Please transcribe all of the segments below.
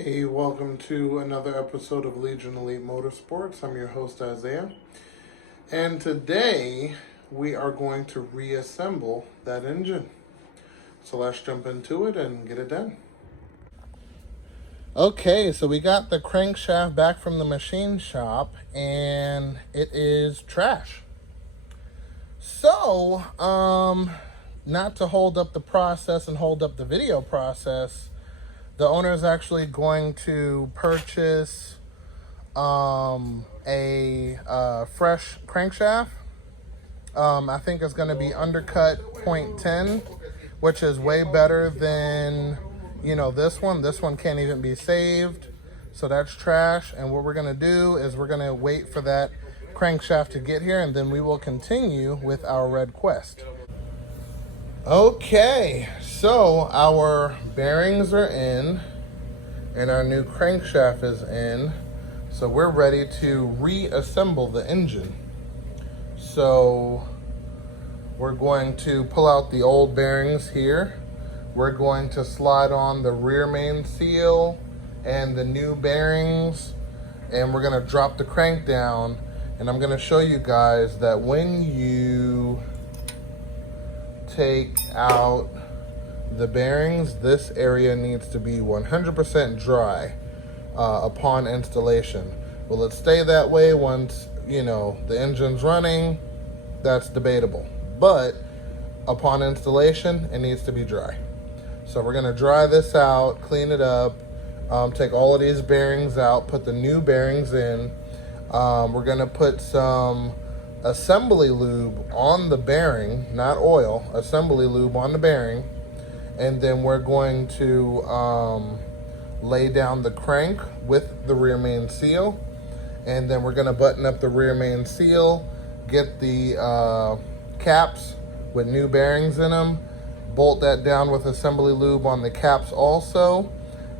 Hey, welcome to another episode of Legion Elite Motorsports. I'm your host, Isaiah. And today we are going to reassemble that engine. So let's jump into it and get it done. Okay, so we got the crankshaft back from the machine shop and it is trash. So, not to hold up the process and hold up the video process, the owner is actually going to purchase a fresh crankshaft. I think it's going to be undercut 0.10, which is way better than, this one. This one can't even be saved, so that's trash. And what we're going to do is we're going to wait for that crankshaft to get here, and then we will continue with our red quest. Okay, so our bearings are in and our new crankshaft is in. So we're ready to reassemble the engine. So we're going to pull out the old bearings here. We're going to slide on the rear main seal and the new bearings, and we're gonna drop the crank down. And I'm gonna show you guys that when you take out the bearings, this area needs to be 100% dry upon installation. Will it stay that way once the engine's running? That's debatable, but upon installation it needs to be dry. So we're going to dry this out, clean it up, take all of these bearings out, put the new bearings in. We're going to put some assembly lube on the bearing, not oil, assembly lube on the bearing, and then we're going to lay down the crank with the rear main seal, and then we're going to button up the rear main seal, get the caps with new bearings in them, bolt that down with assembly lube on the caps also,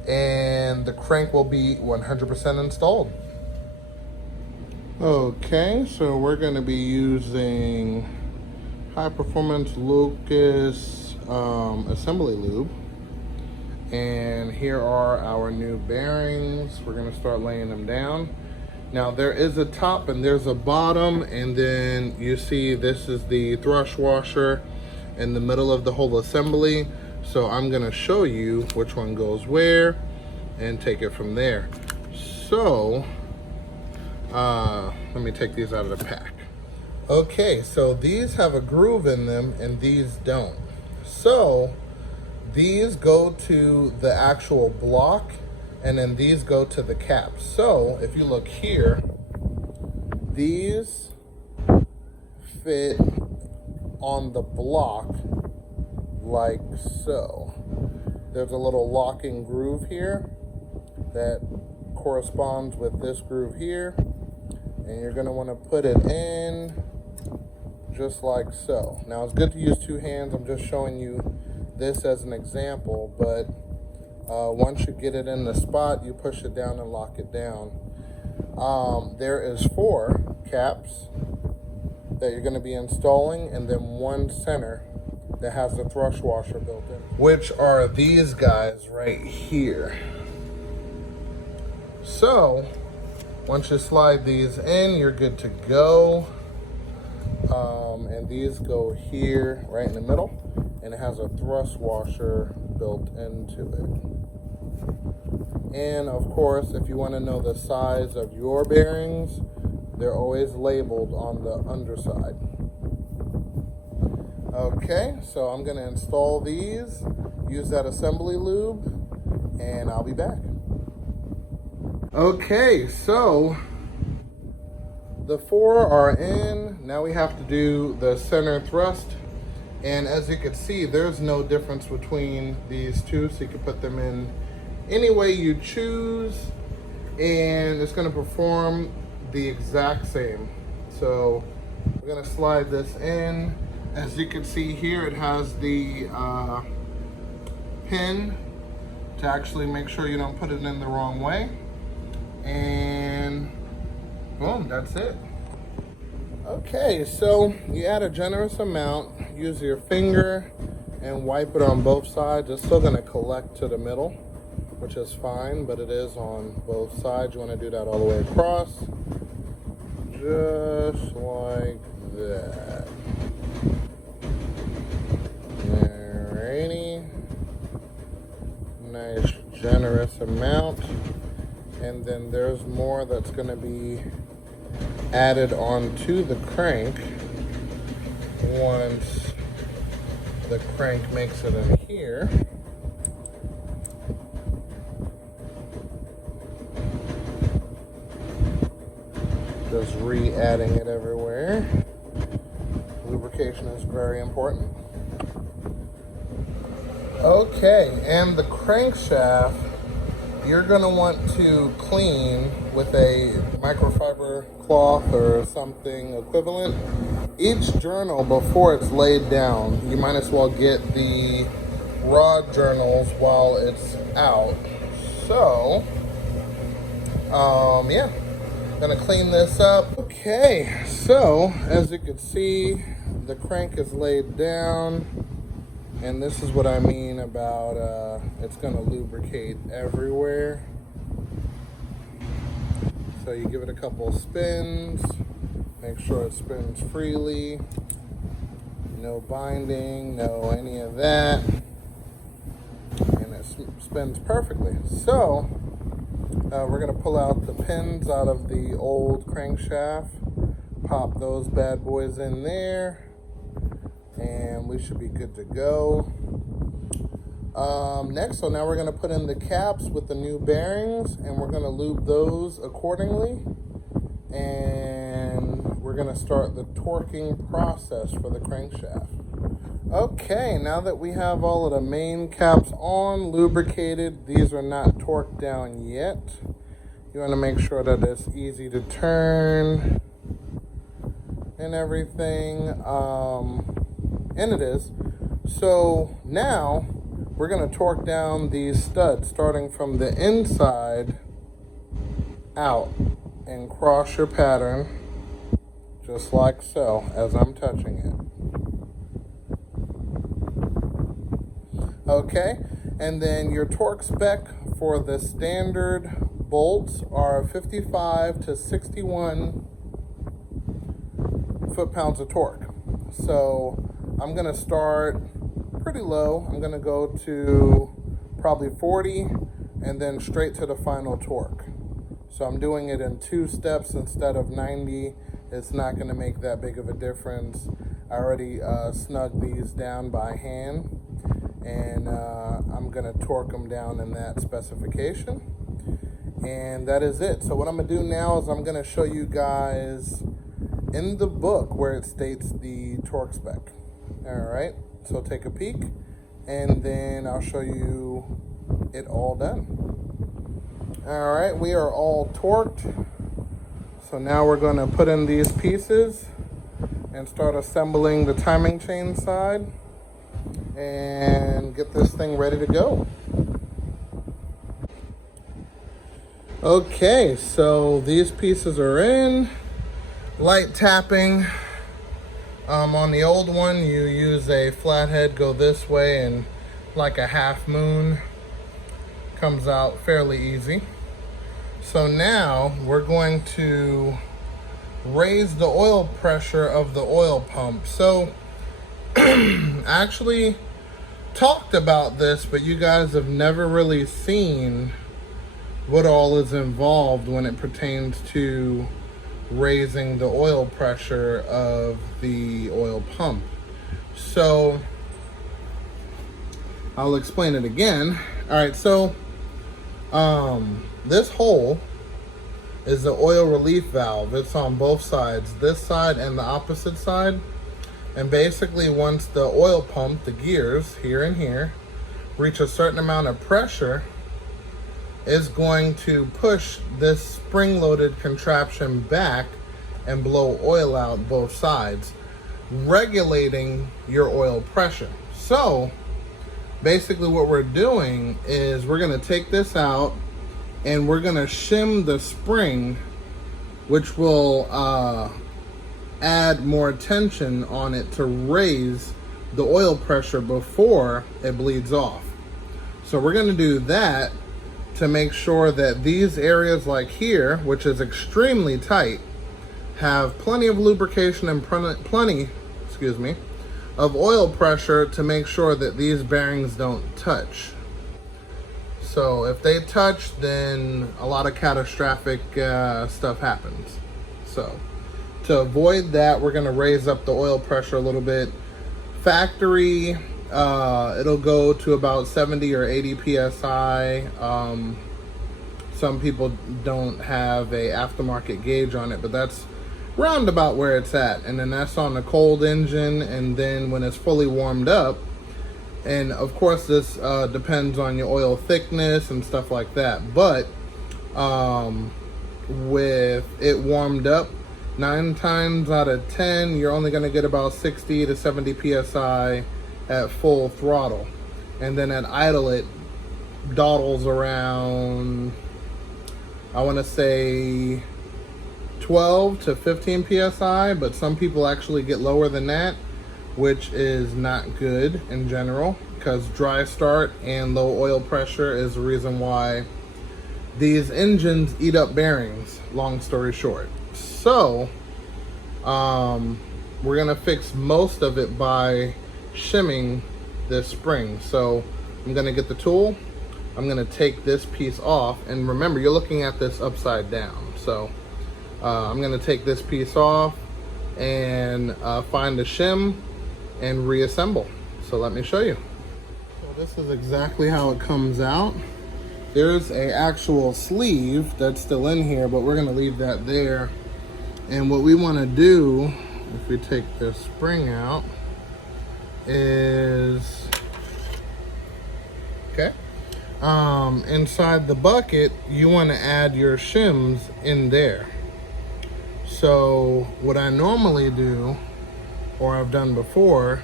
and the crank will be 100% installed. Okay, so we're going to be using high performance Lucas assembly lube, and here are our new bearings. We're going to start laying them down. Now there is a top and there's a bottom, and then you see this is the thrush washer in the middle of the whole assembly. So I'm going to show you which one goes where and take it from there. So let me take these out of the pack. Okay, so these have a groove in them and these don't. So these go to the actual block and then these go to the cap. So if you look here, these fit on the block like so. There's a little locking groove here that corresponds with this groove here, and you're going to want to put it in just like so. Now it's good to use two hands. I'm just showing you this as an example, but once you get it in the spot, you push it down and lock it down. There is 4 caps that you're going to be installing, and then one center that has the thrush washer built in, which are these guys right here. So once you slide these in, you're good to go. And these go here right in the middle, and it has a thrust washer built into it. And of course, if you want to know the size of your bearings, they're always labeled on the underside. Okay, so I'm going to install these, use that assembly lube, and I'll be back. Okay, so the 4 are in. Now we have to do the center thrust. And as you can see, there's no difference between these two, so you can put them in any way you choose, and it's going to perform the exact same. So we're going to slide this in. As you can see here, it has the pin to actually make sure you don't put it in the wrong way. And boom, that's it. Okay, so you add a generous amount, use your finger and wipe it on both sides. It's still gonna collect to the middle. which is fine, but it is on both sides. You want to do that all the way across, just like that. Alrighty, nice generous amount. And then there's more that's going to be added onto the crank once the crank makes it in here. Just re-adding it everywhere. Lubrication is very important. Okay, and the crankshaft, you're going to want to clean with a microfiber cloth or something equivalent. Each journal before it's laid down, you might as well get the rod journals while it's out. So, yeah, gonna clean this up. Okay, so as you can see, the crank is laid down. And this is what I mean about it's going to lubricate everywhere. So you give it a couple spins, make sure it spins freely, no binding, no any of that, and it spins perfectly. So we're going to pull out the pins out of the old crankshaft, pop those bad boys in there, and we should be good to go. Next, so now we're going to put in the caps with the new bearings, and we're going to lube those accordingly. And we're going to start the torquing process for the crankshaft. Okay, now that we have all of the main caps on, lubricated, these are not torqued down yet. You want to make sure that it's easy to turn and everything. And it is. So now we're going to torque down these studs starting from the inside out and cross your pattern just like so as I'm touching it. Okay, and then your torque spec for the standard bolts are 55 to 61 foot-pounds of torque. So I'm going to start pretty low. I'm going to go to probably 40 and then straight to the final torque. So I'm doing it in 2 steps instead of 90. It's not going to make that big of a difference. I already snugged these down by hand, and I'm going to torque them down in that specification. And that is it. So what I'm going to do now is I'm going to show you guys in the book where it states the torque spec. All right, so take a peek, and then I'll show you it all done. All right, we are all torqued. So now we're going to put in these pieces and start assembling the timing chain side and get this thing ready to go. Okay, so these pieces are in. Light tapping. On the old one, you use a flathead, go this way, and like a half moon, comes out fairly easy. So now we're going to raise the oil pressure of the oil pump. So I actually talked about this, but you guys have never really seen what all is involved when it pertains to raising the oil pressure of the oil pump. So I'll explain it again. All right, so this hole is the oil relief valve. It's on both sides, this side and the opposite side. And basically once the oil pump, the gears here and here, reach a certain amount of pressure, is going to push this spring-loaded contraption back and blow oil out both sides, regulating your oil pressure. So basically what we're doing is we're going to take this out and we're going to shim the spring, which will add more tension on it to raise the oil pressure before it bleeds off. So we're going to do that to make sure that these areas like here, which is extremely tight, have plenty of lubrication and plenty, excuse me, of oil pressure to make sure that these bearings don't touch. So if they touch, then a lot of catastrophic stuff happens. So to avoid that, we're gonna raise up the oil pressure a little bit. Factory, it'll go to about 70 or 80 PSI. Some people don't have a aftermarket gauge on it, but that's round about where it's at. And then that's on the cold engine, and then when it's fully warmed up, and of course this depends on your oil thickness and stuff like that, but with it warmed up, 9 times out of 10 you're only going to get about 60 to 70 PSI at full throttle, and then at idle it dawdles around, I want to say 12 to 15 PSI, but some people actually get lower than that, which is not good in general, because dry start and low oil pressure is the reason why these engines eat up bearings, long story short. So we're gonna fix most of it by shimming this spring. So I'm gonna get the tool, I'm gonna take this piece off, and remember, you're looking at this upside down. So I'm gonna take this piece off and find a shim and reassemble. So let me show you. So this is exactly how it comes out. There's a actual sleeve that's still in here, but we're gonna leave that there. And what we wanna do, if we take this spring out, is, okay, inside the bucket, you wanna add your shims in there. So what I normally do, or I've done before,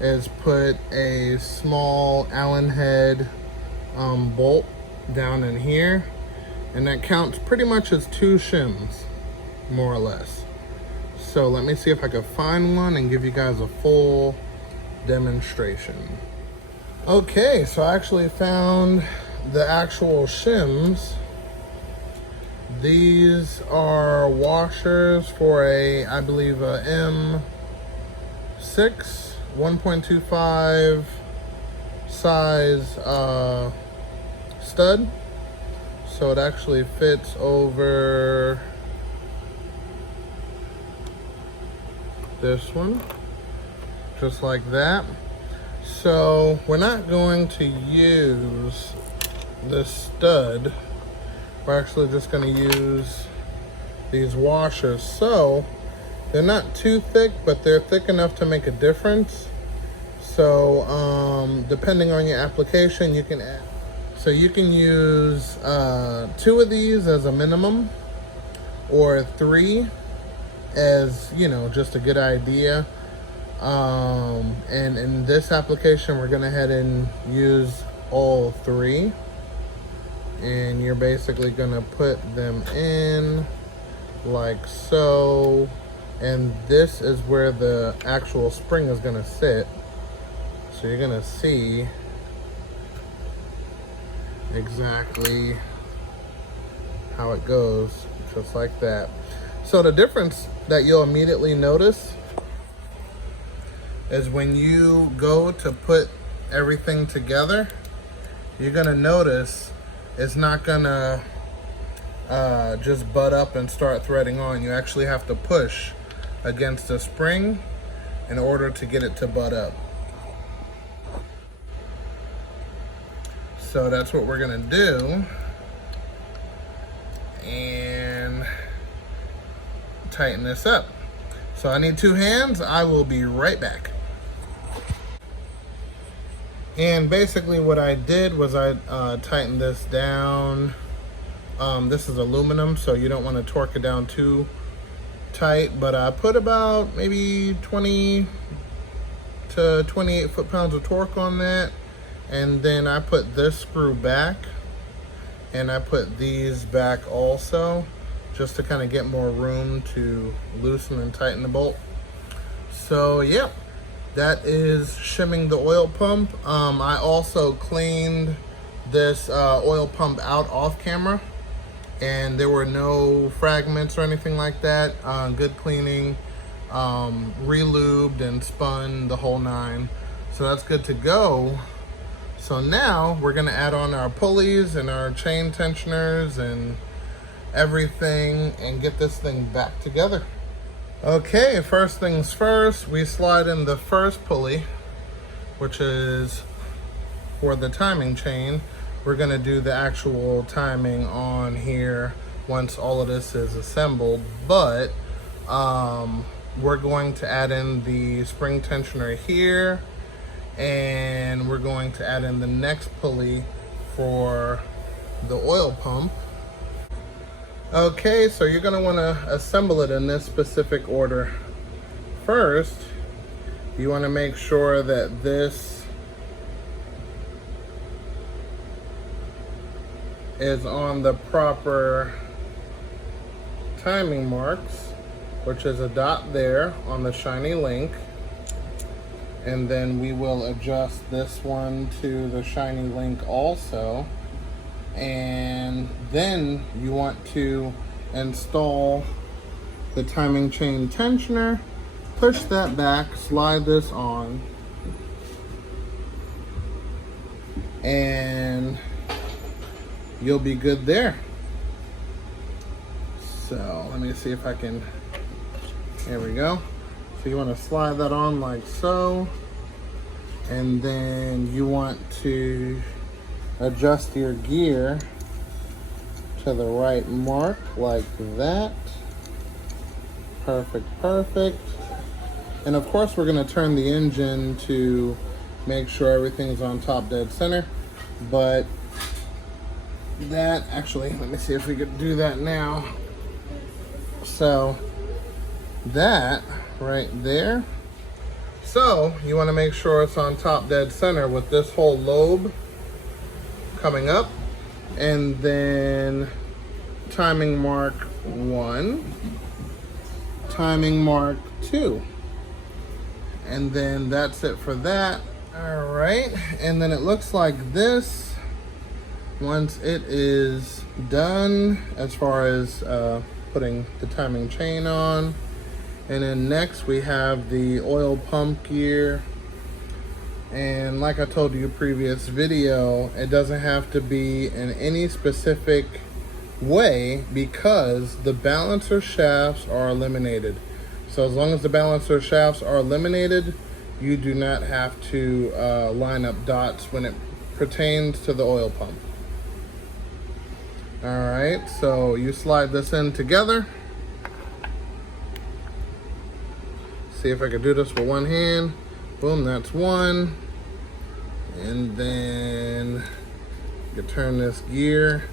is put a small Allen head bolt down in here, and that counts pretty much as 2 shims, more or less. So let me see if I can find one and give you guys a full demonstration. Okay, so I actually found the actual shims. These are washers for a, I believe, a M6 1.25 size stud. So it actually fits over this one, just like that. So we're not going to use this stud. We're actually just going to use these washers. So they're not too thick, but they're thick enough to make a difference. So depending on your application, you can add. So you can use 2 of these as a minimum, or 3 as, you know, just a good idea. And in this application, we're going to head and use all 3. And you're basically going to put them in like so. And this is where the actual spring is going to sit. So you're going to see exactly how it goes, just like that. So the difference that you'll immediately notice is when you go to put everything together, you're going to notice it's not gonna just butt up and start threading on. You actually have to push against the spring in order to get it to butt up. So that's what we're gonna do, and tighten this up. So I need 2 hands. I will be right back. And basically what I did was I tightened this down. This is aluminum, so you don't want to torque it down too tight, but I put about maybe 20 to 28 foot-pounds of torque on that. And then I put this screw back, and I put these back also, just to kind of get more room to loosen and tighten the bolt. So yeah, that is shimming the oil pump. I also cleaned this oil pump out off camera, and there were no fragments or anything like that. Good cleaning, re-lubed and spun, the whole nine. So that's good to go. So now we're gonna add on our pulleys and our chain tensioners and everything and get this thing back together. Okay, first things first, we slide in the first pulley, which is for the timing chain. We're gonna do the actual timing on here once all of this is assembled, but we're going to add in the spring tensioner here, and we're going to add in the next pulley for the oil pump. Okay, so you're gonna wanna assemble it in this specific order. First, you wanna make sure that this is on the proper timing marks, which is a dot there on the shiny link. And then we will adjust this one to the shiny link also. And then you want to install the timing chain tensioner, push that back, slide this on, and you'll be good there. So let me see if I can, here we go. So you want to slide that on like so, and then you want to adjust your gear to the right mark like that. Perfect, perfect. And of course we're going to turn the engine to make sure everything's on top dead center. But that, actually, let me see if we could do that now. So that right there. So you want to make sure it's on top dead center with this whole lobe coming up, and then timing mark 1, timing mark 2, and then that's it for that. All right, and then it looks like this once it is done as far as putting the timing chain on. And then next we have the oil pump gear. And like I told you previous video, it doesn't have to be in any specific way because the balancer shafts are eliminated. So as long as the balancer shafts are eliminated, you do not have to line up dots when it pertains to the oil pump. All right, so you slide this in together. See if I can do this with one hand. Boom, that's one. And then you turn this gear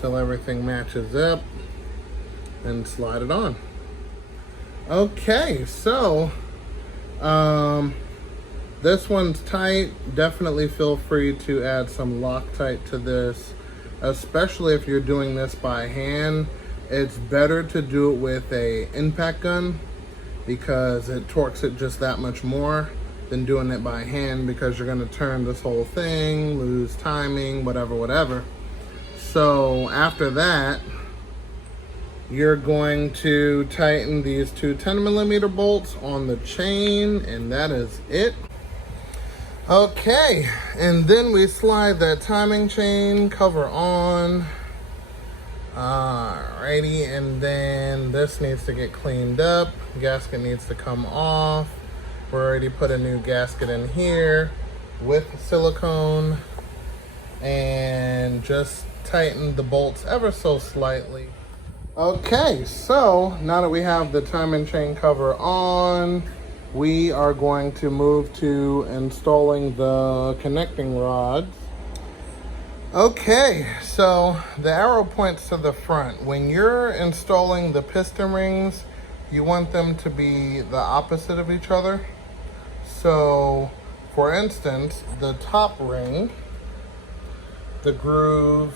till everything matches up and slide it on. Okay, so this one's tight. Definitely feel free to add some Loctite to this, especially if you're doing this by hand. It's better to do it with a impact gun because it torques it just that much more than doing it by hand, because you're going to turn this whole thing, lose timing, whatever. So after that, you're going to tighten these two 10mm bolts on the chain, and that is it. Okay, and then we slide that timing chain cover on. Alrighty, and then this needs to get cleaned up. Gasket needs to come off. We already put a new gasket in here with silicone, and just tighten the bolts ever so slightly. Okay, so now that we have the timing chain cover on, we are going to move to installing the connecting rods. Okay, so the arrow points to the front. When you're installing the piston rings, you want them to be the opposite of each other. So, for instance, the top ring, the groove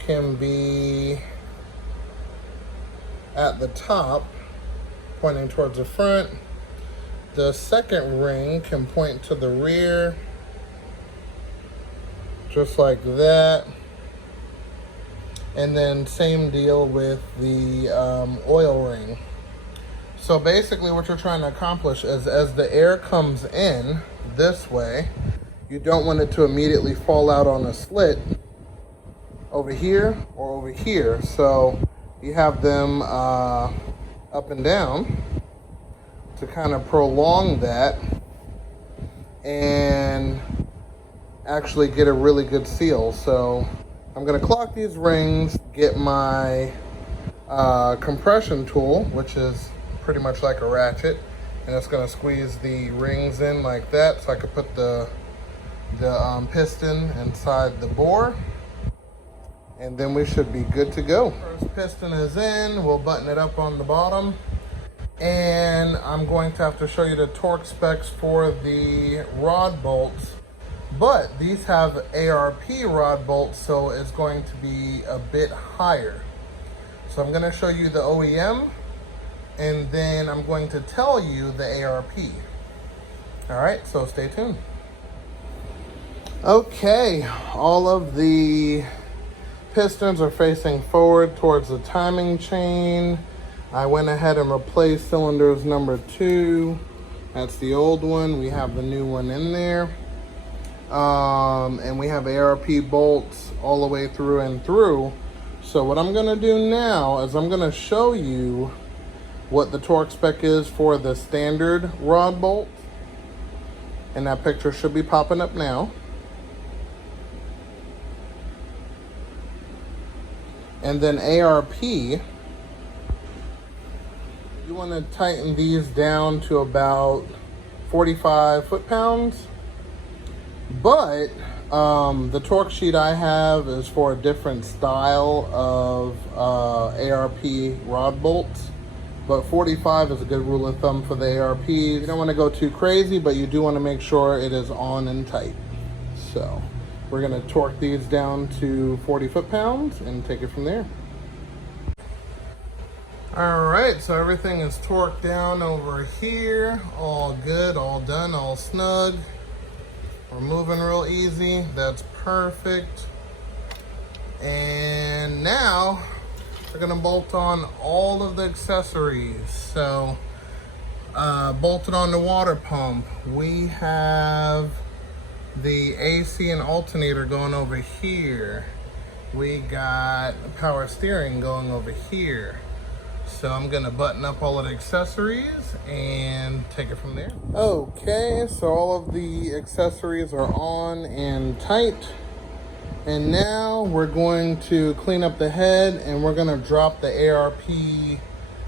can be at the top, pointing towards the front. The second ring can point to the rear. just like that. And then same deal with the oil ring. So basically what you're trying to accomplish is, as the air comes in this way, you don't want it to immediately fall out on a slit over here or over here. So you have them up and down to kind of prolong that and actually get a really good seal. So I'm gonna clock these rings, get my compression tool, which is pretty much like a ratchet, and it's gonna squeeze the rings in like that so I could put the piston inside the bore, and then we should be good to go. First piston is in, we'll button it up on the bottom, and I'm going to have to show you the torque specs for the rod bolts, but these have ARP rod bolts, so it's going to be a bit higher. So I'm going to show you the OEM, and then I'm going to tell you the ARP. All right, so stay tuned. Okay, all of the pistons are facing forward towards the timing chain. I went ahead and replaced cylinders number 2. That's the old one. We have the new one in there. And we have ARP bolts all the way through and through. So what I'm gonna do now is I'm gonna show you what the torque spec is for the standard rod bolt. And that picture should be popping up now. And then ARP, you want to tighten these down to about 45 foot-pounds. But the torque sheet I have is for a different style of ARP rod bolts. But 45 is a good rule of thumb for the ARP. You don't want to go too crazy, but you do want to make sure it is on and tight. So we're going to torque these down to 40 foot-pounds and take it from there. All right, so everything is torqued down over here. All good, all done, all snug. We're moving real easy. That's perfect. And now we're gonna bolt on all of the accessories. So bolted on the water pump, we have the AC and alternator going over here. We got power steering going over here. So I'm gonna button up all of the accessories and take it from there. Okay, so all of the accessories are on and tight. And now we're going to clean up the head, and we're gonna drop the ARP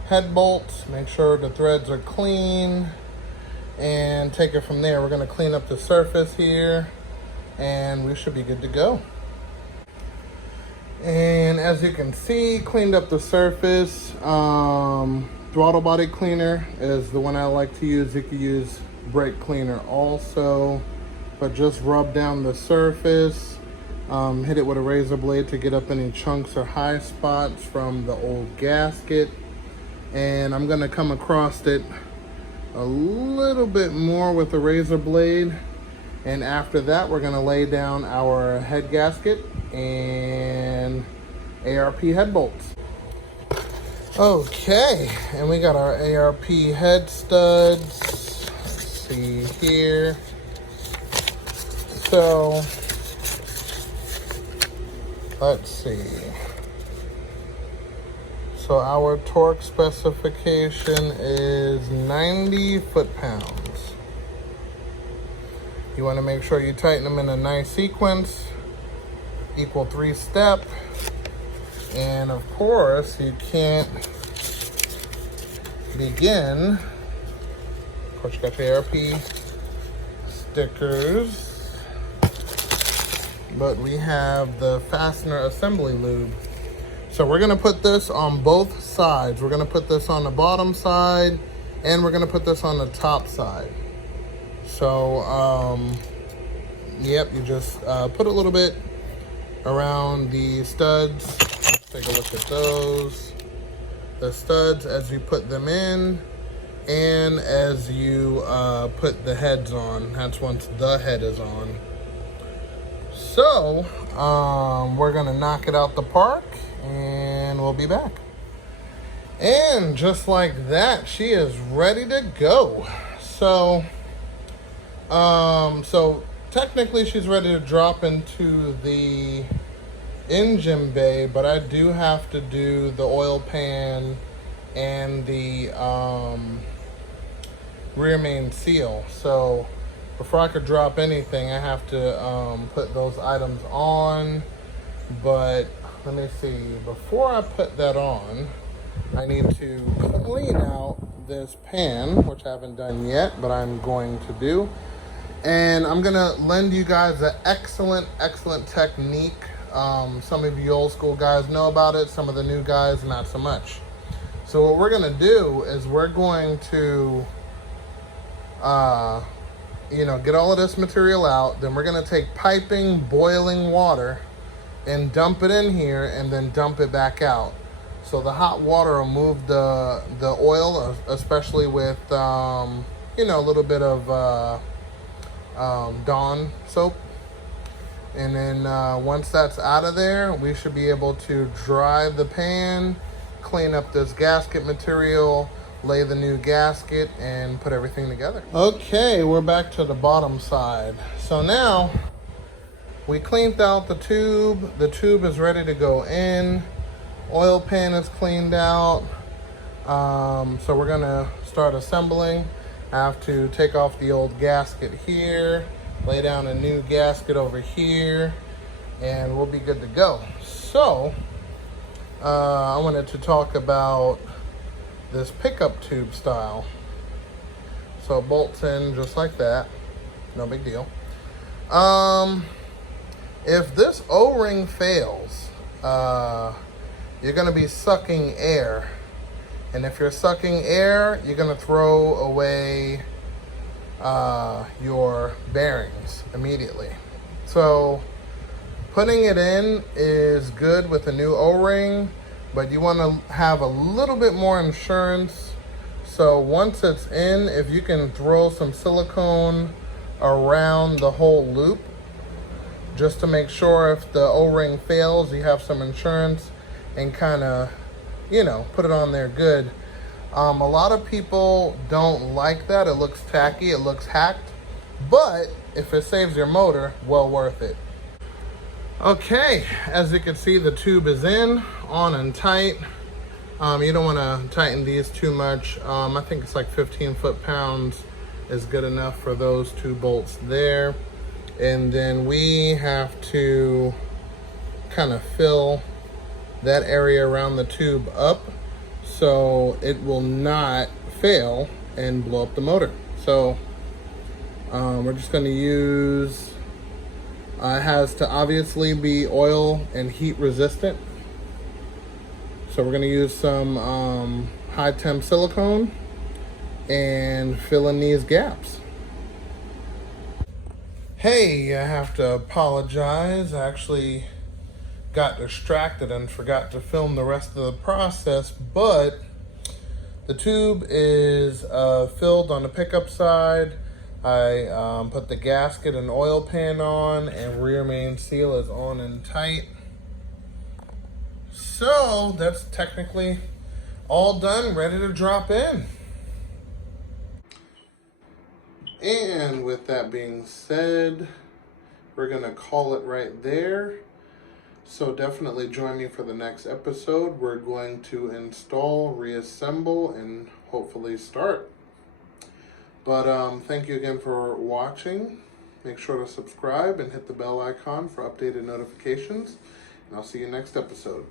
head bolts, make sure the threads are clean, and take it from there. We're gonna clean up the surface here, and we should be good to go. And as you can see, cleaned up the surface. Throttle body cleaner is the one I like to use. You can use brake cleaner also, but just rub down the surface. Hit it with a razor blade to get up any chunks or high spots from the old gasket. And I'm gonna come across it a little bit more with a razor blade. And after that, we're gonna lay down our head gasket and ARP head bolts. Okay, and we got our ARP head studs. Let's see here. So, let's see. So our torque specification is 90 foot-pounds. You want to make sure you tighten them in a nice sequence, equal 3-step. And of course, you can't begin. Of course, you got your ARP stickers, but we have the fastener assembly lube. So we're gonna put this on both sides. We're gonna put this on the bottom side, and we're gonna put this on the top side. So, yep, you just put a little bit around the studs. Take a look at those. The studs as you put them in, and as you put the heads on. That's once the head is on. So, we're gonna knock it out the park and we'll be back. And just like that, she is ready to go. So, so technically she's ready to drop into the engine bay, but I do have to do the oil pan and the rear main seal. So before I could drop anything, I have to put those items on. But let me see, before I put that on, I need to clean out this pan, which I haven't done yet, but I'm going to do. And I'm gonna lend you guys an excellent technique. Some of you old school guys know about it, some of the new guys not so much. So what we're gonna do is we're going to get all of this material out. Then we're gonna take piping boiling water and dump it in here and then dump it back out. So the hot water will move the oil, especially with a little bit of Dawn soap. And then once that's out of there, we should be able to dry the pan, clean up this gasket material, lay the new gasket, and put everything together. Okay, we're back to the bottom side. So now we cleaned out the tube. The tube is ready to go in. Oil pan is cleaned out. So we're gonna start assembling. I have to take off the old gasket here, lay down a new gasket over here, and we'll be good to go. So, I wanted to talk about this pickup tube style. So it bolts in just like that, no big deal. If this O-ring fails, you're gonna be sucking air. And if you're sucking air, you're gonna throw away your bearings immediately. So putting it in is good with a new O-ring, but you wanna have a little bit more insurance. So once it's in, if you can throw some silicone around the whole loop, just to make sure if the O-ring fails, you have some insurance and kind of put it on there good. A lot of people don't like that. It looks tacky, it looks hacked, but if it saves your motor, well worth it. Okay, as you can see, the tube is in, on and tight. You don't want to tighten these too much. I think it's like 15 foot-pounds is good enough for those two bolts there. And then we have to kind of fill that area around the tube up so it will not fail and blow up the motor. So we're just going to use, it has to obviously be oil and heat resistant. So we're going to use some high temp silicone and fill in these gaps. Hey, I have to apologize. I actually got distracted and forgot to film the rest of the process, but the tube is filled on the pickup side. I put the gasket and oil pan on, and rear main seal is on and tight. So that's technically all done, ready to drop in. And with that being said, we're gonna call it right there. So definitely join me for the next episode. We're going to install, reassemble, and hopefully start. But thank you again for watching. Make sure to subscribe and hit the bell icon for updated notifications. And I'll see you next episode.